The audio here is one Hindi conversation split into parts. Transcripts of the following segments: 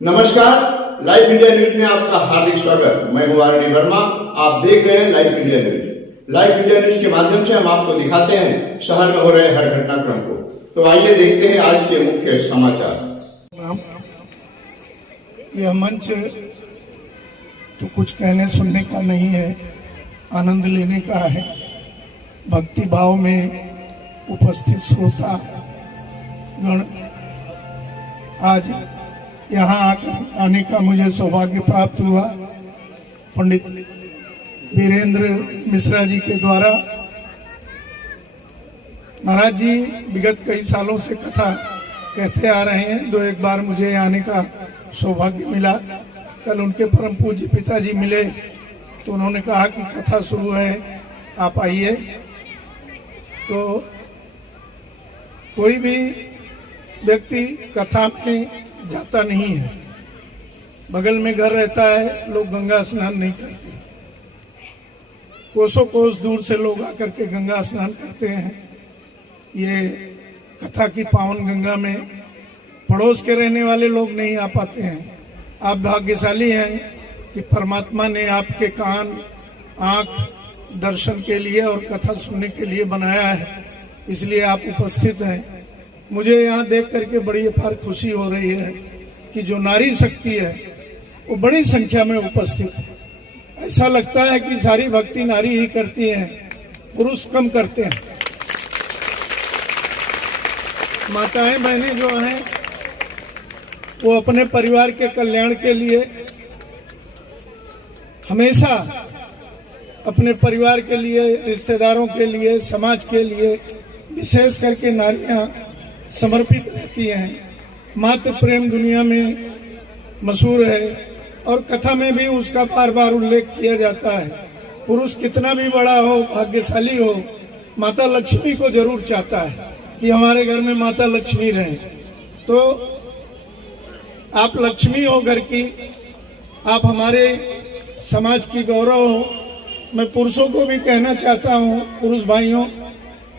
नमस्कार, लाइव इंडिया न्यूज में आपका हार्दिक स्वागत। मैं हूं आर डी वर्मा। आप देख रहे हैं live India news. Live India news के माध्यम से हम आपको दिखाते हैं शहर में हो रहे हर घटनाक्रम को। तो आइए देखते हैं आज के मुख्य समाचार। यह मंच तो कुछ कहने सुनने का नहीं है, आनंद लेने का है। भक्ति भाव में उपस्थित श्रोता गण, आज यहाँ आने का मुझे सौभाग्य प्राप्त हुआ। पंडित वीरेंद्र मिश्रा जी के द्वारा महाराज जी विगत कई सालों से कथा कहते आ रहे हैं, तो एक बार मुझे आने का सौभाग्य मिला। कल उनके परम पूज्य पिताजी मिले तो उन्होंने कहा कि कथा शुरू है, आप आइए। तो कोई भी व्यक्ति कथा में जाता नहीं है, बगल में घर रहता है, लोग गंगा स्नान नहीं करते। कोसों कोस दूर से लोग आकर के गंगा स्नान करते हैं। ये कथा की पावन गंगा में पड़ोस के रहने वाले लोग नहीं आ पाते हैं। आप भाग्यशाली हैं कि परमात्मा ने आपके कान, आंख दर्शन के लिए और कथा सुनने के लिए बनाया है, इसलिए आप उपस्थित हैं। मुझे यहाँ देख करके बड़ी अपार खुशी हो रही है कि जो नारी शक्ति है वो बड़ी संख्या में उपस्थित है। ऐसा लगता है कि सारी भक्ति नारी ही करती हैं, पुरुष कम करते हैं। माताएं बहनें जो हैं वो अपने परिवार के कल्याण के लिए हमेशा अपने परिवार के लिए, रिश्तेदारों के लिए, समाज के लिए विशेष करके नारियां समर्पित रहती हैं। मातृ प्रेम दुनिया में मशहूर है और कथा में भी उसका बार बार उल्लेख किया जाता है। पुरुष कितना भी बड़ा हो, भाग्यशाली हो, माता लक्ष्मी को जरूर चाहता है कि हमारे घर में माता लक्ष्मी रहे। तो आप लक्ष्मी हो घर की, आप हमारे समाज की गौरव हो। मैं पुरुषों को भी कहना चाहता हूँ, पुरुष भाइयों,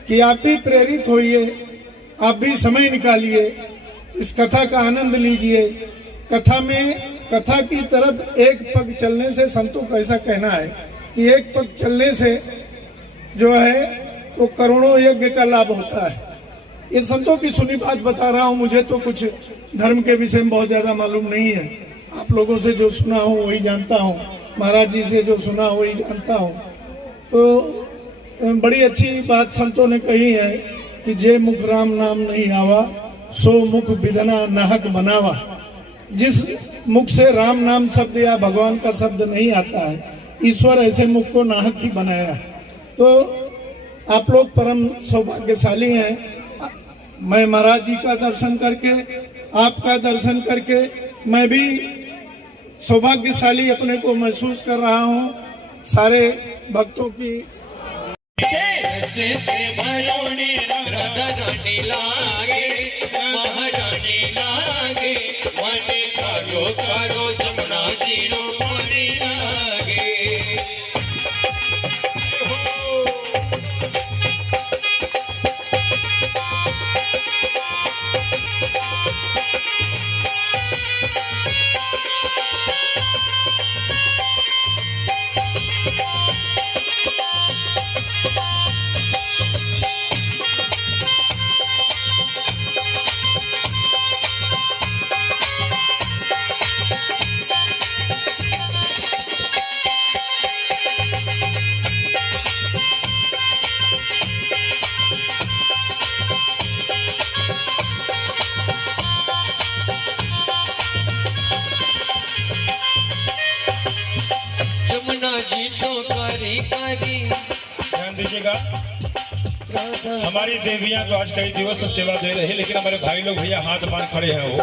कि आप भी प्रेरित होइए, आप भी समय निकालिए, इस कथा का आनंद लीजिए। कथा में, कथा की तरफ एक पग चलने से, संतों का ऐसा कहना है कि एक पग चलने से जो है वो करोड़ों यज्ञ का लाभ होता है। ये संतों की सुनी बात बता रहा हूँ। मुझे तो कुछ धर्म के विषय में बहुत ज्यादा मालूम नहीं है। आप लोगों से जो सुना हो वही जानता हूँ, महाराज जी से जो सुना वही जानता हूँ। तो बड़ी अच्छी बात संतों ने कही है कि जे मुख राम नाम नहीं आवा, सो मुख विधना नाहक बनावा। जिस मुख से राम नाम शब्द या भगवान का शब्द नहीं आता है, ईश्वर ऐसे मुख को नाहक ही बनाया है। तो आप लोग परम सौभाग्यशाली हैं। मैं महाराज जी का दर्शन करके, आपका दर्शन करके मैं भी सौभाग्यशाली अपने को महसूस कर रहा हूँ। सारे भक्तों की ध्यान दीजिएगा। हमारी देवियां तो आज कई दिवस से सेवा दे रही है, लेकिन हमारे भाई लोग भैया हाथ बांध खड़े हैं। वो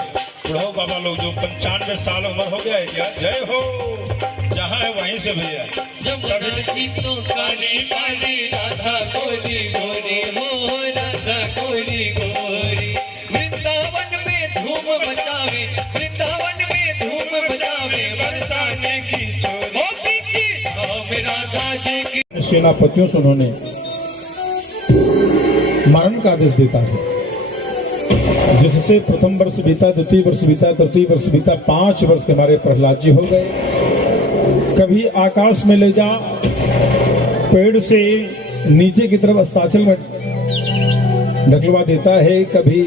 बुढ़ाओ बाबा लोग जो 95 साल उम्र हो गया है क्या, जय हो, जहाँ है वहीं से भैया। वृंदावन में धूम मचावे, वृंदावन में धूम मचावे, बरसाने की छोरी राधा जी की। सेनापतियों से उन्होंने मारण का आदेश देता है। जिससे प्रथम वर्ष बीता, द्वितीय वर्ष बीता, तृतीय वर्ष बीता, 5 वर्ष के हमारे प्रहलाद जी हो गए। कभी आकाश में ले जा, पेड़ से नीचे की तरफ अस्ताचल में ढकलवा देता है, कभी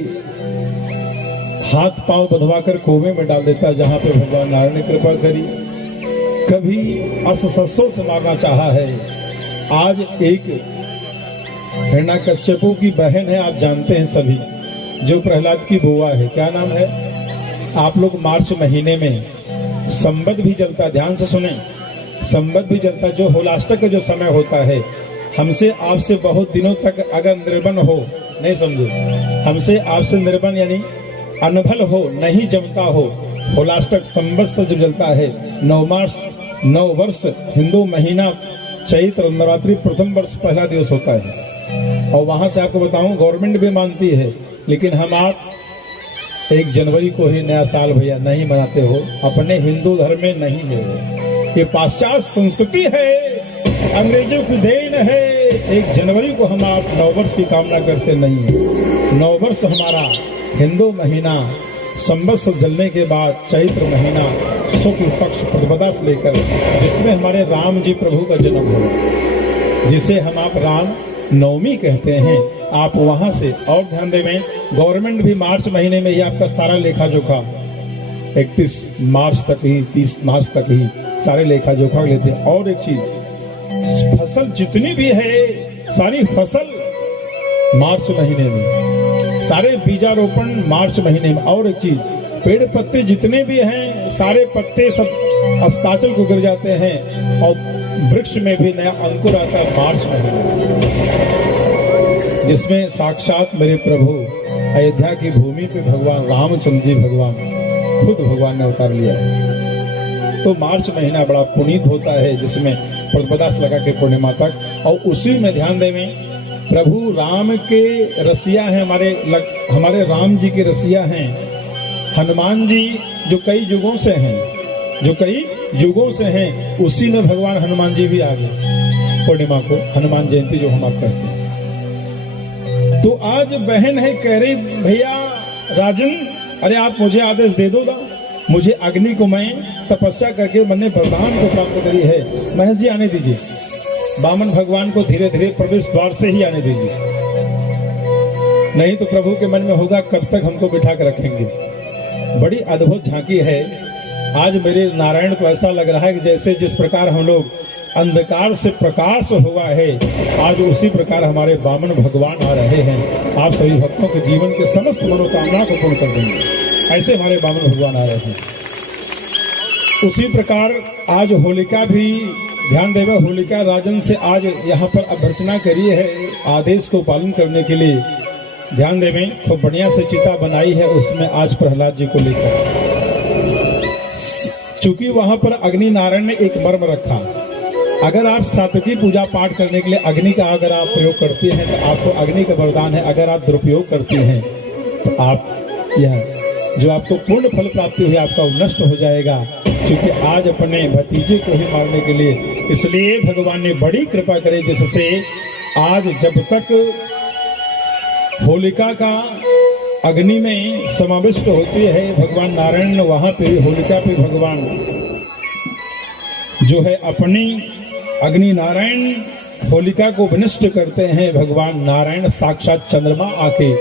हाथ पांव बंधवाकर कुएं में डाल देता है जहां पे भगवान नारायण ने कृपा करी। कभी अस्त्रशस्त्रों से मारना चाहा है। आज एक हिरण्यकश्यपु की बहन है, आप जानते हैं सभी, जो प्रहलाद की बुआ है। क्या नाम है? आप लोग मार्च महीने में संवत भी जलता, ध्यान से सुने, संवत भी जलता, जो होलाष्टक का जो समय होता है, हमसे आपसे बहुत दिनों तक अगर निर्बन हो, नहीं समझो, हमसे आपसे निर्बन यानी अनभल हो, नहीं जमता हो, होलाष्टक संवत जो जलता है, 9 वर्ष हिंदू महीना चैत्र नवरात्रि प्रथम वर्ष पहला दिवस होता है। और वहां से आपको बताऊं, गवर्नमेंट भी मानती है, लेकिन हम आप 1 जनवरी को ही नया साल भैया नहीं मनाते हो, अपने हिंदू धर्म में नहीं है। ये पाश्चात्य संस्कृति है, अंग्रेजों की देन है। 1 जनवरी को हम आप 9 वर्ष की कामना करते नहीं है। 9 वर्ष हमारा हिंदू महीना संवत्सर जलने के बाद चैत्र महीना शुक्ल पक्ष प्रतिपदा से लेकर, जिसमें हमारे राम जी प्रभु का जन्म हुआ, जिसे हम आप राम नवमी कहते हैं। आप वहां से और ध्यान दें, गवर्नमेंट भी मार्च महीने में ही आपका सारा लेखा जोखा 31 मार्च तक ही, 30 मार्च तक ही सारे लेखा जोखा लेते हैं। और एक चीज, फसल जितनी भी है, सारी फसल मार्च महीने में, सारे बीजारोपण मार्च महीने में। और एक चीज, पेड़ पत्ते जितने भी हैं, सारे पत्ते सब अस्ताचल को गिर जाते हैं, और वृक्ष में भी नया अंकुर आता है मार्च महीने, जिसमें साक्षात मेरे प्रभु अयोध्या की भूमि पे भगवान रामचंद्र जी भगवान खुद भगवान ने उतार लिया। तो मार्च महीना बड़ा पुनीत होता है, जिसमें प्रतिपदा से लगा के पूर्णिमा तक। और उसी में ध्यान दें, प्रभु राम के रसिया हैं, हमारे राम जी के रसिया हैं हनुमान जी, जो कई युगों से हैं, उसी में भगवान हनुमान जी भी आ गए पूर्णिमा को, हनुमान जयंती जो हम आप करते हैं। तो आज बहन है, कह रही भैया राजन, अरे आप मुझे आदेश दे दो ना, मुझे अग्नि को मैं तपस्या करके मैंने वरदान को प्राप्त करी है, महर्षि जी आने दीजिए। वामन भगवान को धीरे धीरे प्रवेश द्वार से ही आने दीजिए, नहीं तो प्रभु के मन में होगा कब तक हमको बिठा कर रखेंगे। बड़ी अद्भुत झांकी है। आज मेरे नारायण को ऐसा लग रहा है कि जैसे जिस प्रकार हम लोग अंधकार से प्रकाश हुआ है, आज उसी प्रकार हमारे वामन भगवान आ रहे हैं। आप सभी भक्तों के जीवन के समस्त मनोकामना को पूर्ण कर देंगे, ऐसे हमारे वामन भगवान आ रहे हैं। उसी प्रकार आज होलिका भी, ध्यान देवे, होलिका राजन से आज यहाँ पर अभ्यर्थना करी है आदेश को पालन करने के लिए। ध्यान देवें, खूब बढ़िया से चिता बनाई है, उसमें आज प्रहलाद जी को लेकर, चूंकि वहां पर अग्नि नारायण ने एक मर्म रखा। अगर आप सात्विकी पूजा पाठ करने के लिए अग्नि का अगर आप प्रयोग करते हैं तो आपको अग्नि का वरदान है। अगर आप दुरुपयोग करती हैं तो आप यह जो आपको पूर्ण फल प्राप्ति हुई आपका नष्ट हो जाएगा। क्योंकि आज अपने भतीजे को ही मारने के लिए, इसलिए भगवान ने बड़ी कृपा करे, जिससे आज जब तक होलिका का अग्नि में समाविष्ट होती है, भगवान नारायण ने वहां पे होलिका पे भगवान जो है अपनी अग्नि नारायण होलिका को विनष्ट करते हैं। भगवान नारायण साक्षात चंद्रमा आके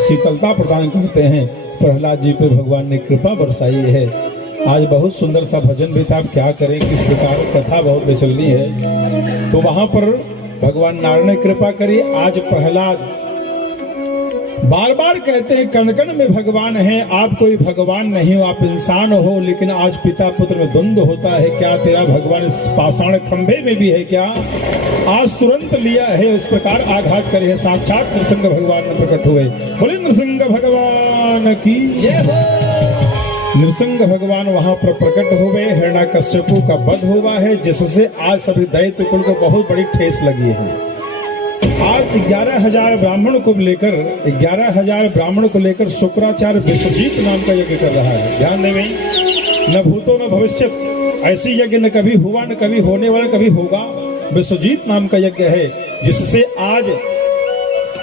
शीतलता प्रदान करते हैं। प्रहलाद जी पे भगवान ने कृपा बरसाई है। आज बहुत सुंदर सा भजन भी था, आप क्या करें, किस प्रकार कथा बहुत बेचलनी है। तो वहां पर भगवान नारायण ने कृपा करी। आज प्रहलाद बार बार कहते हैं, कण कण में भगवान है, आप कोई भगवान नहीं हो, आप इंसान हो। लेकिन आज पिता पुत्र में द्वंद्व होता है, क्या तेरा भगवान इस पाषाण खंभे में भी है क्या? आज तुरंत लिया है, उस प्रकार आघात करे है। साक्षात नृसिंह भगवान में प्रकट हुए। बोले नृसिंह भगवान की जय। नृसिंह भगवान वहां पर प्रकट हुए। हिरण्यकश्यपु का वध हुआ है, जिससे आज सभी दैत्य कुल को बहुत बड़ी ठेस लगी है। आज 11,000 ब्राह्मण को लेकर 11,000 ब्राह्मण को लेकर शुक्राचार्य विश्वजीत नाम का यज्ञ कर रहा है। ध्यान देवें, न भूतो न भविष्य, ऐसी यज्ञ न कभी हुआ, न कभी होने वाला, कभी होगा। विश्वजीत नाम का यज्ञ है, जिससे आज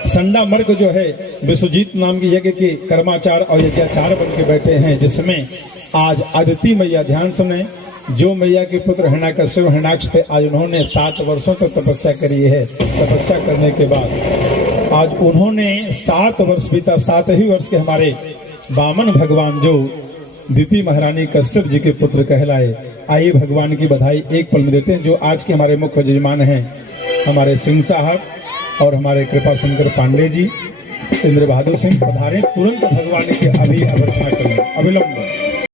संडा मर्ग जो है विश्वजीत नाम की यज्ञ के कर्माचार और यज्ञाचार बन के बैठे हैं, जिसमें आज अदिति मैया, ध्यान सुने, जो मैया के पुत्र हिरण्याकश्यप हिरण्याक्ष थे, आज उन्होंने 7 वर्षों तक तपस्या करी है। तपस्या करने के बाद आज उन्होंने 7 वर्ष बीता, 7 ही वर्ष के हमारे वामन भगवान जो दिति महारानी कश्यप जी के पुत्र कहलाए। आइए भगवान की बधाई एक पल में देते हैं। जो आज के हमारे मुख्य यजमान हैं, हमारे सिंह साहब और हमारे कृपा शंकर पांडे जी, इंद्र बहादुर सिंह पधारे, तुरंत भगवान के अभी अभ्यर्थना करें अविलंब।